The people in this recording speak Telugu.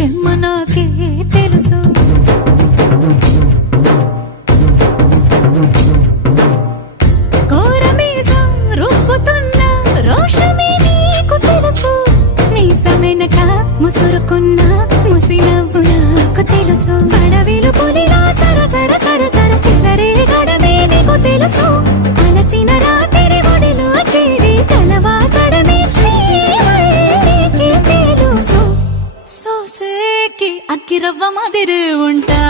చెమ్మ నాకే తెలుసు. కోరమీసం రుబ్బుతున్న రోషమే నీకు తెలుసు. మీసమెనక ముసురుకున్న ముసినవ్వు నాకు తెలుసు. అడవిలు పులిలా సరసర సరసర చివరే గడమే నీకు తెలుసు. అలసిన రాత్రి ఒడిలో చేరి కలవాచడమే శ్రీమల్లికి తెలుసు. సోసేకి అక్కిరవ్వ మాదిరి ఉంటా